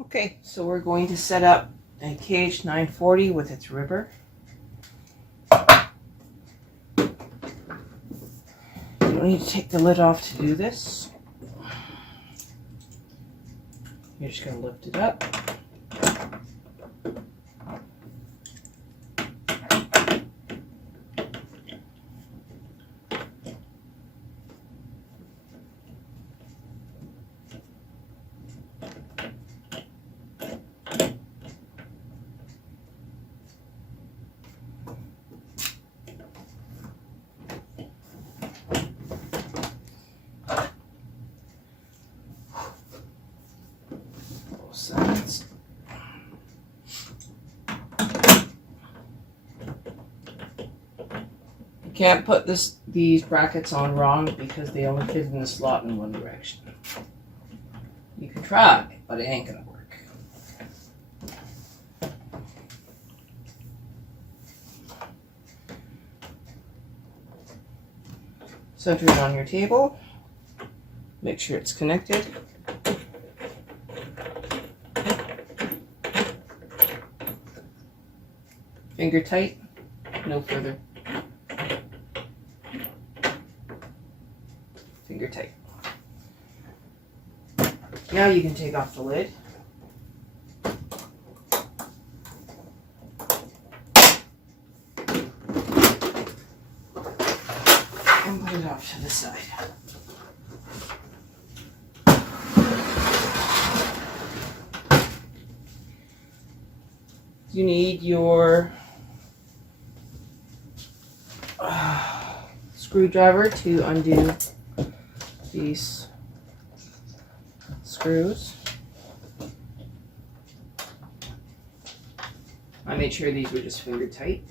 Okay, so we're going to set up a KH940 with its ribber. You don't need to take the lid off to do this. You're just going to lift it up. Both sides. You can't put these brackets on wrong because they only fit in the slot in one direction. You can try, but it ain't gonna work. Center it on your table. Make sure it's connected. Finger tight, no further. Finger tight. Now you can take off the lid. And put it off to the side. You need your screwdriver to undo these screws. I made sure these were just finger tight.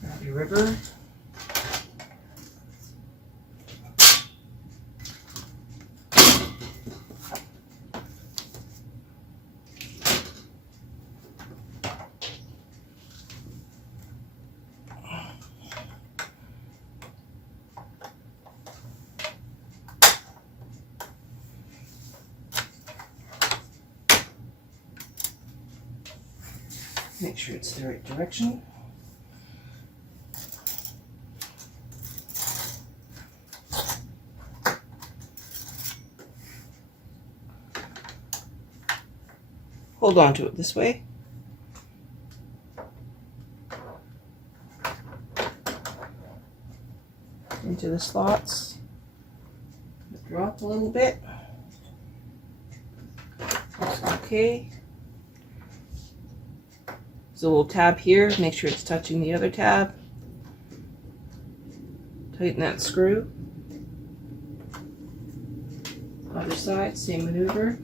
Grab your ribber. Make sure it's the right direction. Hold on to it this way. Into the slots. Drop a little bit. Looks okay. There's a little tab here. Make sure it's touching the other tab. Tighten that screw. Other side, same maneuver.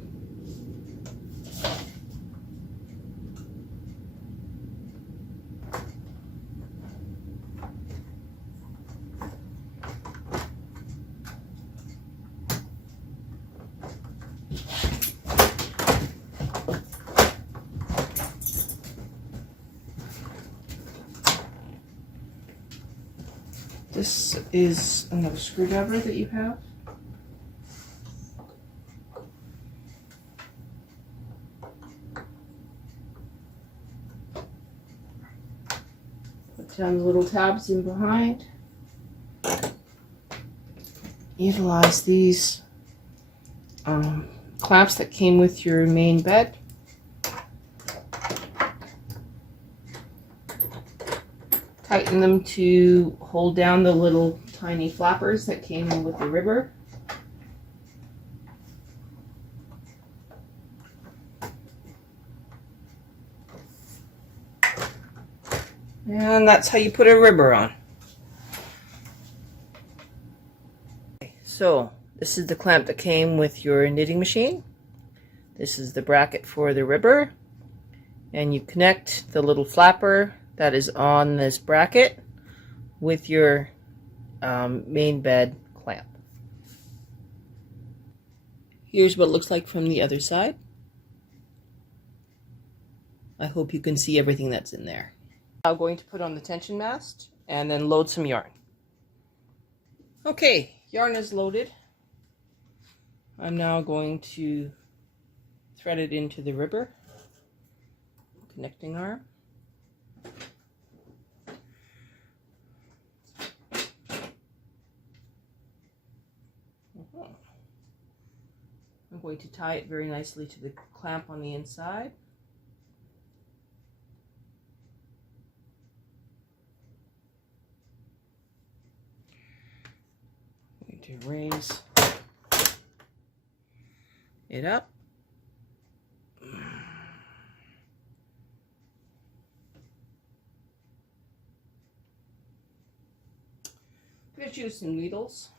This is another screwdriver that you have. Put down the little tabs in behind. Utilize these clamps that came with your main bed. Tighten them to hold down the little tiny flappers that came in with the ribber. And that's how you put a ribber on. So this is the clamp that came with your knitting machine. This is the bracket for the ribber. And you connect the little flapper that is on this bracket with your main bed clamp. Here's what it looks like from the other side. I hope you can see everything that's in there. I'm going to put on the tension mast and then load some yarn. Okay, yarn is loaded. I'm now going to thread it into the ribber, connecting arm. I'm going to tie it very nicely to the clamp on the inside. I'm going to raise it up. I'm going to use some needles.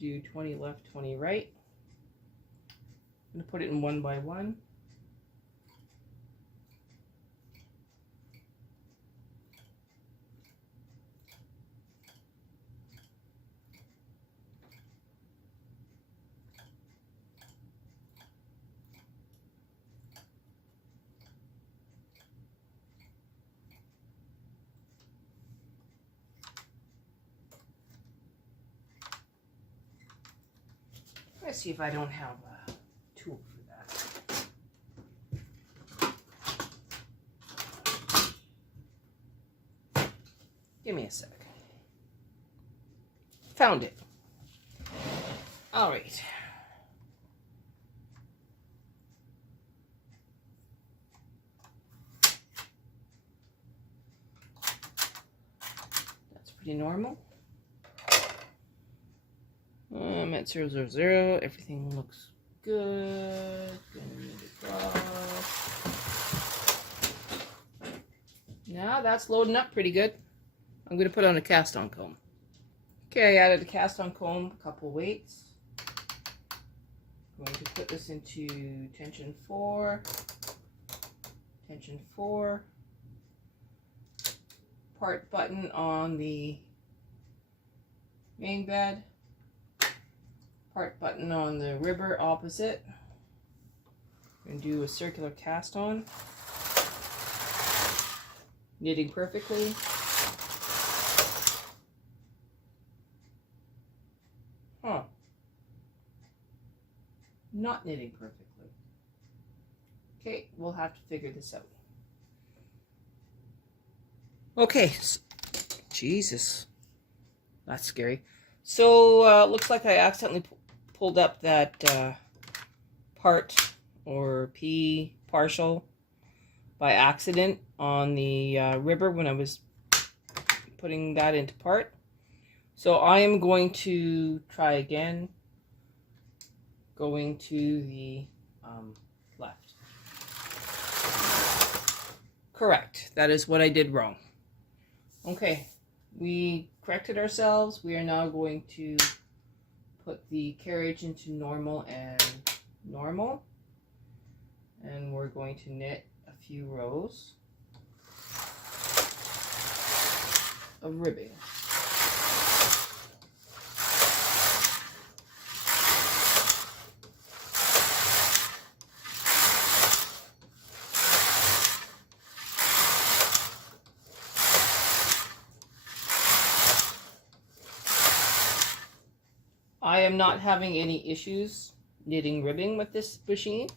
Do 20 left, 20 right. I'm going to put it in one by one. Let's see if I don't have a tool for that. Give me a sec. Found it. All right. That's pretty normal. I'm at 0, 0, 0. Everything looks good. Now that's loading up pretty good. I'm going to put on a cast-on comb. Okay, I added a cast-on comb, a couple weights. I'm going to put this into tension 4, tension 4, part button on the main bed, part button on the ribber opposite. I'm going to do a circular cast on, knitting perfectly. Huh. Not knitting perfectly. Okay, we'll have to figure this out. Okay, Jesus, that's scary. So, looks like I accidentally pulled up that part or P partial by accident on the ribber when I was putting that into part. So I am going to try again, going to the left. Correct, that is what I did wrong. Okay, we corrected ourselves. We are now going to put the carriage into normal and normal. And we're going to knit a few rows of ribbing. I am not having any issues knitting ribbing with this machine.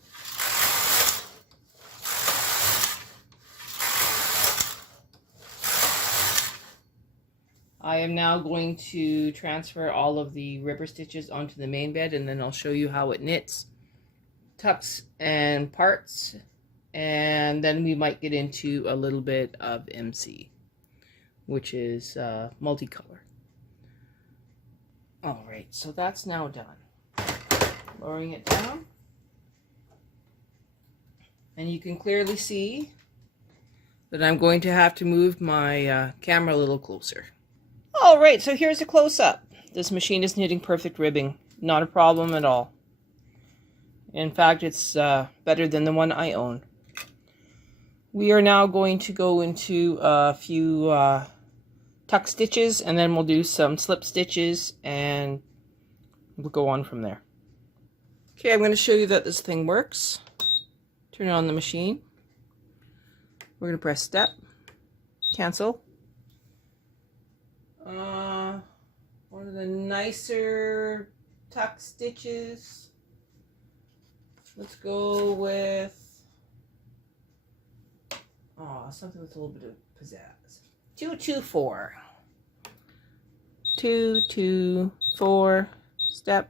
I am now going to transfer all of the ribber stitches onto the main bed, and then I'll show you how it knits, tucks, and parts, and then we might get into a little bit of MC, which is multicolor. Alright, so that's now done. Lowering it down. And you can clearly see that I'm going to have to move my camera a little closer. Alright, so here's a close-up. This machine is knitting perfect ribbing. Not a problem at all. In fact, it's better than the one I own. We are now going to go into a few tuck stitches, and then we'll do some slip stitches, and we'll go on from there. Okay, I'm going to show you that this thing works. Turn on the machine. We're going to press step, cancel. One of the nicer tuck stitches. Let's go with something with a little bit of pizzazz. 224. 2, 2, 4, step,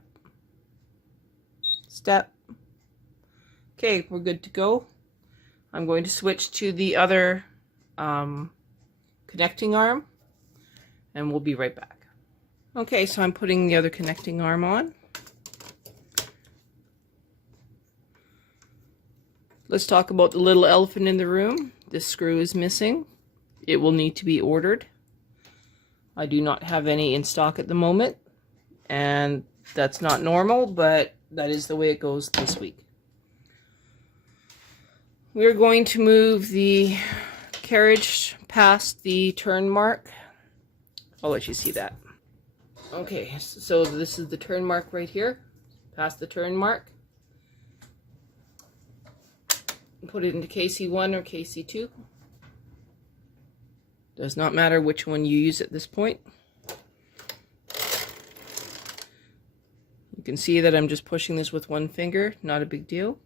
step. Okay, we're good to go. I'm going to switch to the other connecting arm, and we'll be right back. Okay, so I'm putting the other connecting arm on. Let's talk about the little elephant in the room. This screw is missing. It will need to be ordered. I do not have any in stock at the moment, and that's not normal, but that is the way it goes this week. We're going to move the carriage past the turn mark. I'll let you see that. Okay, so this is the turn mark right here, past the turn mark. Put it into KC1 or KC2. Does not matter which one you use at this point. You can see that I'm just pushing this with one finger, not a big deal.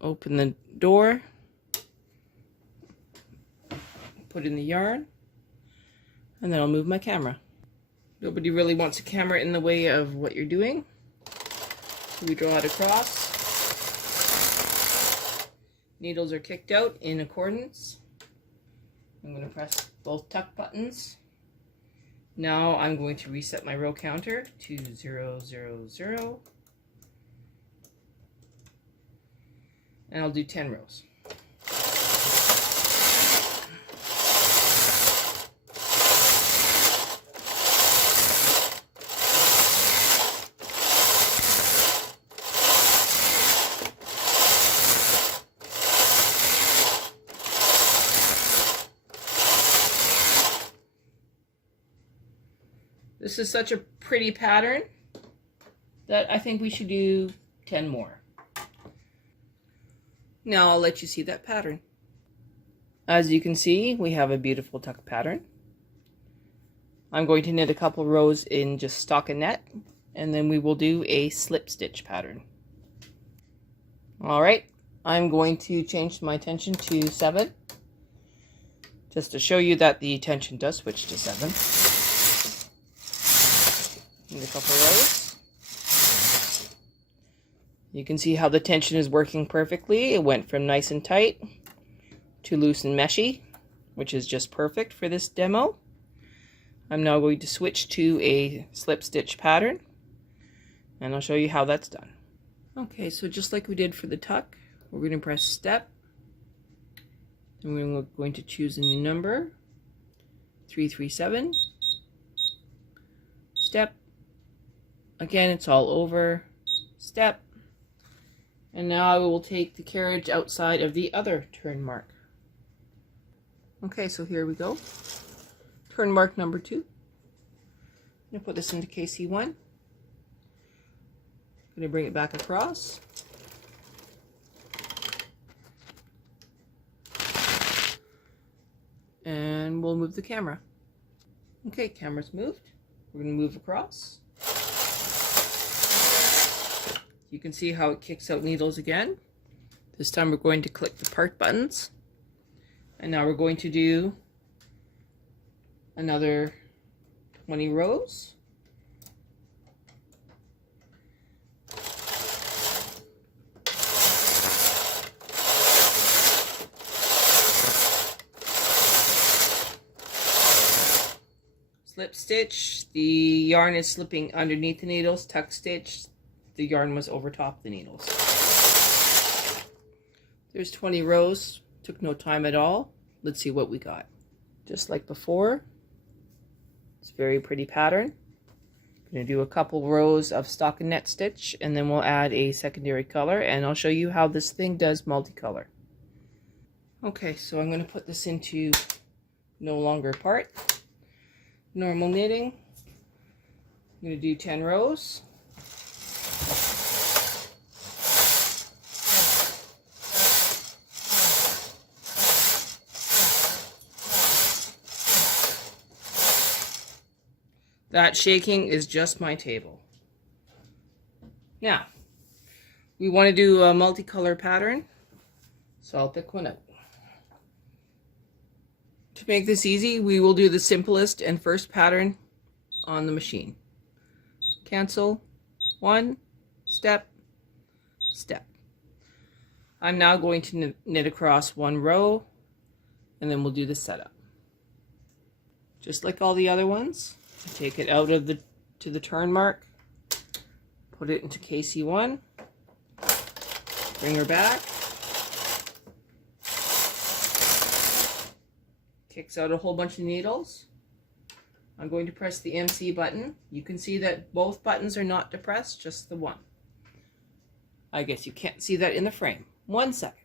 Open the door, put in the yarn, and then I'll move my camera. Nobody really wants a camera in the way of what you're doing. So we draw it across. Needles are kicked out in accordance. I'm going to press both tuck buttons. Now I'm going to reset my row counter to 0, 0, 0. And I'll do 10 rows. This is such a pretty pattern that I think we should do 10 more. Now I'll let you see that pattern. As you can see, we have a beautiful tuck pattern. I'm going to knit a couple rows in just stockinette, and then we will do a slip stitch pattern. Alright, I'm going to change my tension to 7, just to show you that the tension does switch to 7. In a couple rows. You can see how the tension is working perfectly. It went from nice and tight to loose and meshy, which is just perfect for this demo. I'm now going to switch to a slip stitch pattern, and I'll show you how that's done. Okay, so just like we did for the tuck, we're going to press step, and we're going to choose a new number, 337, step. Again, it's all over, step, and now I will take the carriage outside of the other turn mark. Okay, so here we go. Turn mark number 2. I'm going to put this into KC1. I'm going to bring it back across. And we'll move the camera. Okay, camera's moved. We're going to move across. You can see how it kicks out needles again. This time we're going to click the part buttons. And now we're going to do another 20 rows. Slip stitch, the yarn is slipping underneath the needles. Tuck stitch, the yarn was over top the needles. There's 20 rows, took no time at all. Let's see what we got. Just like before, it's a very pretty pattern. I'm going to do a couple rows of stockinette stitch, and then we'll add a secondary color, and I'll show you how this thing does multicolor. Okay, so I'm going to put this into no longer part. Normal knitting. I'm going to do 10 rows. That shaking is just my table. Now, we want to do a multicolor pattern, so I'll pick one out. To make this easy, we will do the simplest and first pattern on the machine. Cancel, one, step, step. I'm now going to knit across one row, and then we'll do the setup. Just like all the other ones, take it out of to the turn mark, put it into KC1, bring her back, kicks out a whole bunch of needles. I'm going to press the MC button. You can see that both buttons are not depressed, just the one. I guess you can't see that in the frame. 1 second.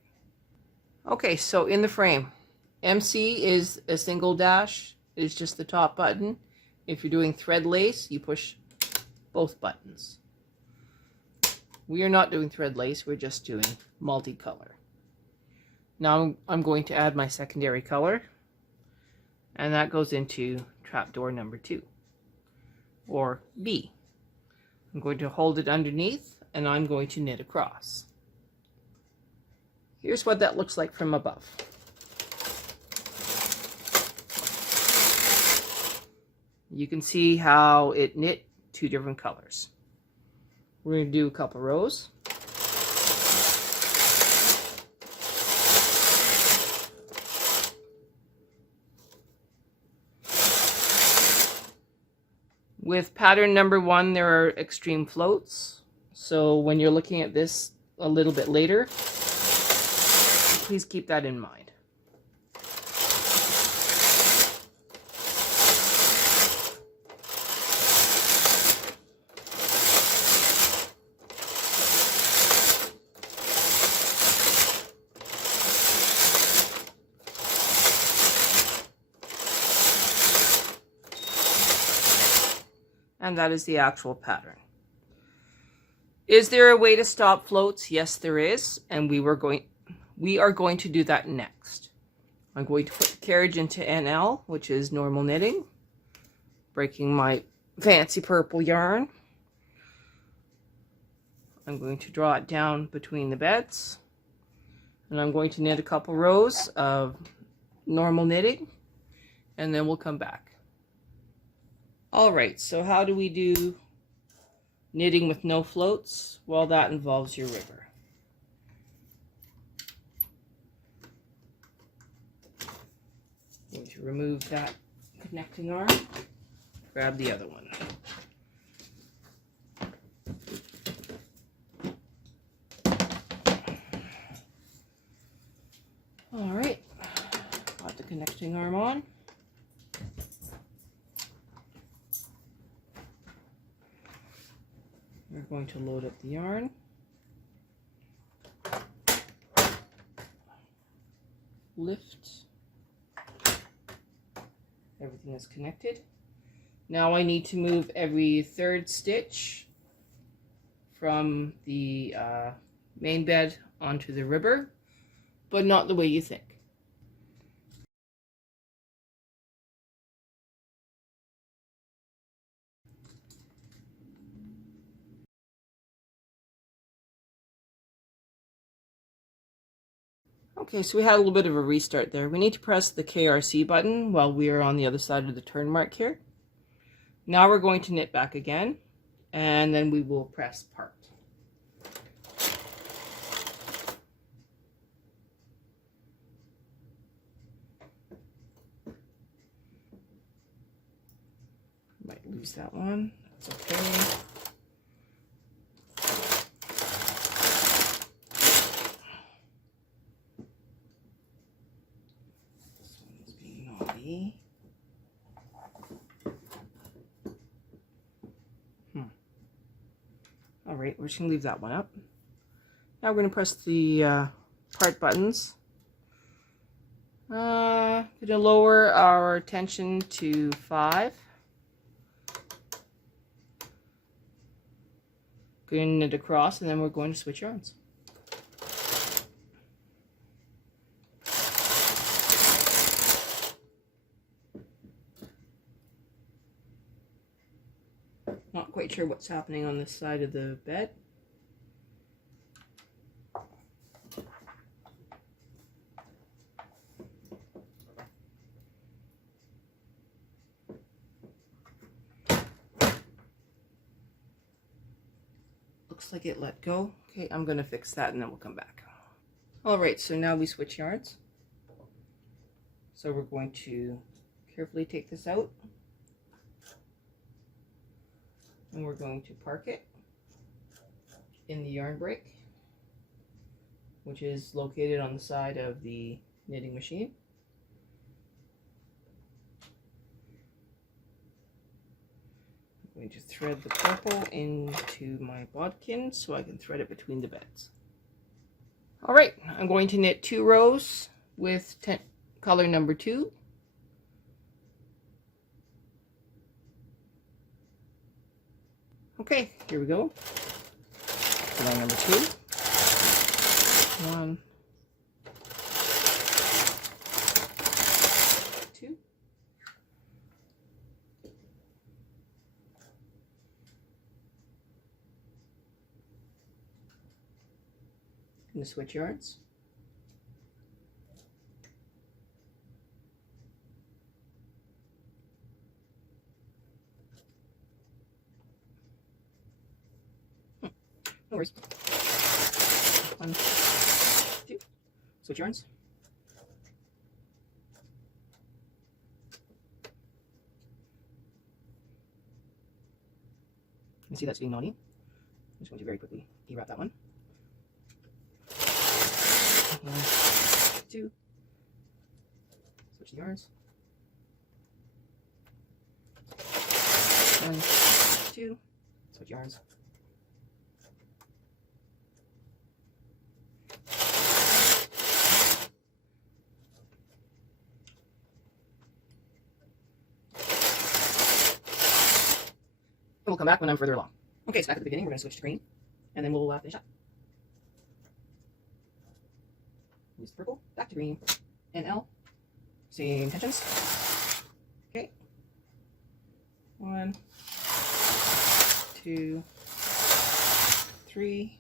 Okay, so in the frame, MC is a single dash, is just the top button. If you're doing thread lace, you push both buttons. We are not doing thread lace, we're just doing multicolor. Now I'm going to add my secondary color, and that goes into trapdoor number 2, or B. I'm going to hold it underneath, and I'm going to knit across. Here's what that looks like from above. You can see how it knit 2 different colors. We're going to do a couple rows. With pattern number 1, there are extreme floats. So when you're looking at this a little bit later, please keep that in mind. And that is the actual pattern. Is there a way to stop floats? Yes, there is, and we are going to do that next. I'm going to put the carriage into NL, which is normal knitting, breaking my fancy purple yarn. I'm going to draw it down between the beds, and I'm going to knit a couple rows of normal knitting, and then we'll come back. Alright, so how do we do knitting with no floats? Well, that involves your river. I'm going to remove that connecting arm, grab the other one. Alright, got the connecting arm on. We're going to load up the yarn. Lift. Everything is connected. Now I need to move every third stitch from the main bed onto the ribber, but not the way you think. Okay, so we had a little bit of a restart there. We need to press the KRC button while we are on the other side of the turn mark here. Now we're going to knit back again, and then we will press part. Might lose that one. That's okay. Alright, we're just going to leave that one up. Now we're going to press the part buttons. Going to lower our tension to 5. Going to knit across, and then we're going to switch yarns. Not quite sure what's happening on this side of the bed. Looks like it let go. Okay, I'm gonna fix that and then we'll come back. All right, so now we switch yarns. So we're going to carefully take this out. And we're going to park it in the yarn break, which is located on the side of the knitting machine. I'm going to thread the purple into my bodkin so I can thread it between the beds. All right, I'm going to knit 2 rows with color number 2. Okay, here we go. Color number 2. 1, 2. Gonna switch yarns. No worries. 1, 2. Switch yarns. You can see that's being naughty. I'm just going to very quickly de-wrap that one. 1, 2. Switch the yarns. 1, 2. Switch yarns. And we'll come back when I'm further along. Okay, so back at the beginning, we're going to switch to green, and then we'll finish up. Use the purple, back to green, and L. Same tensions. Okay. 1, 2, 3.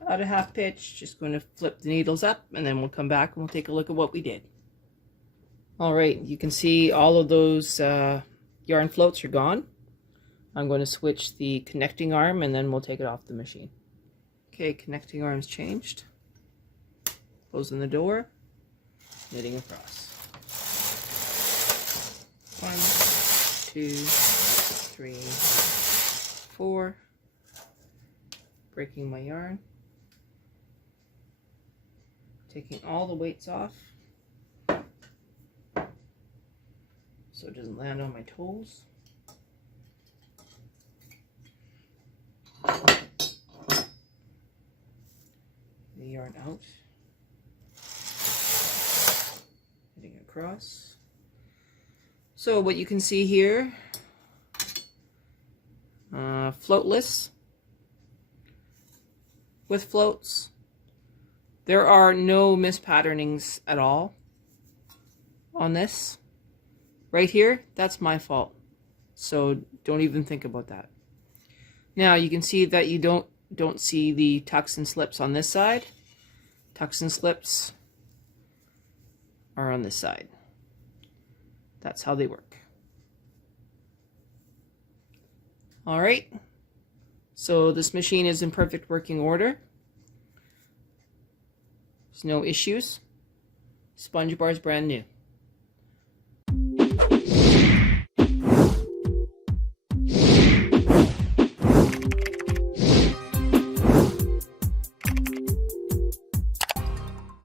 About a half pitch, just going to flip the needles up, and then we'll come back and we'll take a look at what we did. All right, you can see all of those yarn floats are gone. I'm going to switch the connecting arm and then we'll take it off the machine. Okay, connecting arm's changed. Closing the door, knitting across. 1, 2, 3, 4. Breaking my yarn. Taking all the weights off so it doesn't land on my toes. The yarn out, knitting across. So what you can see here, floatless with floats. There are no mispatternings at all on this. Right here, that's my fault. So don't even think about that. Now you can see that you don't see the tucks and slips on this side. Tucks and slips are on this side. That's how they work. All right. So this machine is in perfect working order. There's no issues. Sponge bar is brand new.